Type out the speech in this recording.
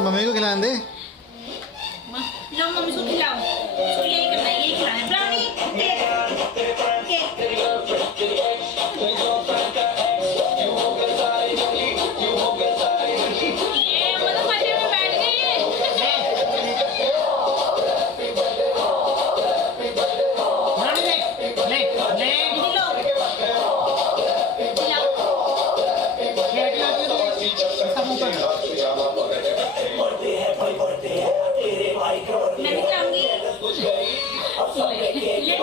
मम्मी को खिलाने दे। लो मम्मी को खिलाओ। इसको यही करना है, यही खिलाना है। ब्राउनी ये मधुमक्खी में बैठ गई है। मैं भी खिलाऊंगी। ये